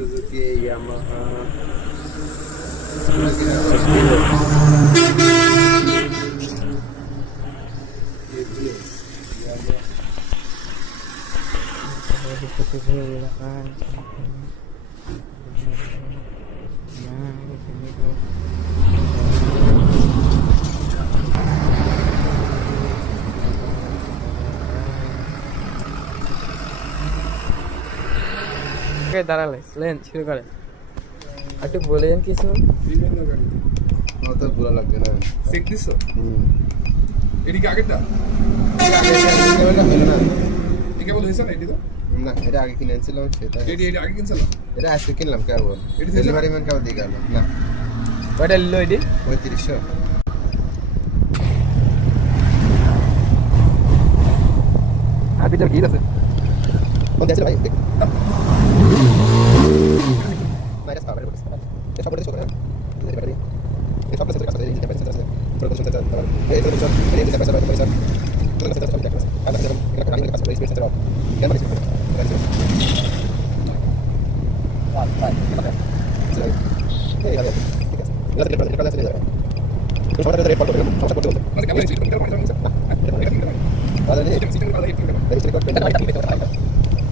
Suzuki Yamaha দাঁড়ালে lane শুরু করে একটু বলেন কিছু তো ভালো লাগবে না চেক দিছো এদিকে আগেরটা এই কেবল হয়েছে না এটি তো না এটা আগে কিনে আনছিলাম সেটা এটি আগে কিনছিলাম এটা আজকে কিনলাম কেবল এটা ডেলিভারি ম্যান কেবল দিয়ে গেল না কয়টা নিল এটি 3500 আর ভিতরে কি আছে কোন দেশে ভাই মাইনাস পাওয়ার বলছ এটা সব দেখো না এই ব্যাটারি এই সব সেন্টার কাছে এই যে সেন্টার আছে পুরো সেন্টার এই এই সেন্টার এই যে সেন্টার আছে পুরো সেন্টার সব দেখো আর এটা রানিং এর কাছে এই সেন্টার অফ কেন মানে এই হ্যালো ঠিক আছে এটা এটা আছে তো সবার রেট করতে হবে সবার করতে হবে মানে কেমন হয়েছে এটা কেমন হয়েছে আরে এই সিস্টেম করা এই এই করতে হবে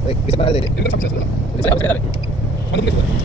এই কিছু মারা দে এটা সব শেষ হলো এটা সব শেষ হলো